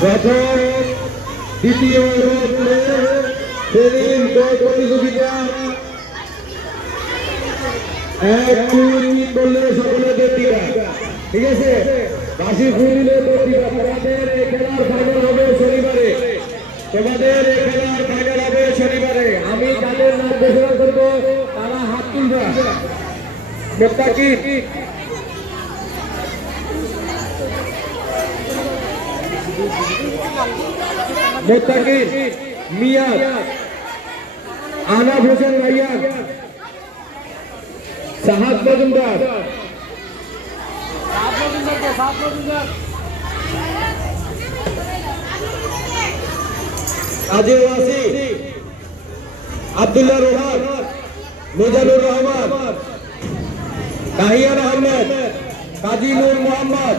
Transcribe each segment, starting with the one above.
প্রথম দ্বিতীয় সেদিন প্রতিযোগিতা 1-2-3 বললে সকলে দিবা, ঠিক আছে? বাসি ফুল দিবা। তোমাদের এই খেলার ফাইনাল হবে শনিবারে, তোমাদের এই খেলার ফাইনাল হবে শনিবারে। আমি যাদের নাম ঘোষণা করবো তারা হাত তুলবা। মোত্তাকিব, মোত্তাকিব, মিয়াদ, আনাফ হোসেন রাইয়ান, সাহাদ মজুমদার, আজিজ ওয়াসি, আব্দুল্লাহ রোহান, মিজানুর রহমান, তাহিয়ান আহমেদ, কাজী নূর মোহাম্মদ,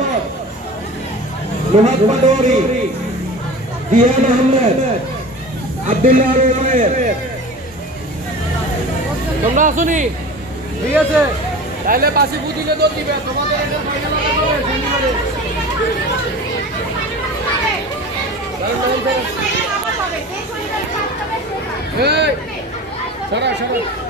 মুহাম্মদ পাটোয়ারি, দিয়ান আহমেদ, আব্দুল্লাহ রহমান। তোমরা আসুনি, ঠিক আছে? তাহলে বাসি বুঝিলে তো দিবে তোমাদের এটা ফাইনাল হবে শনিবারে। এই সরা সরা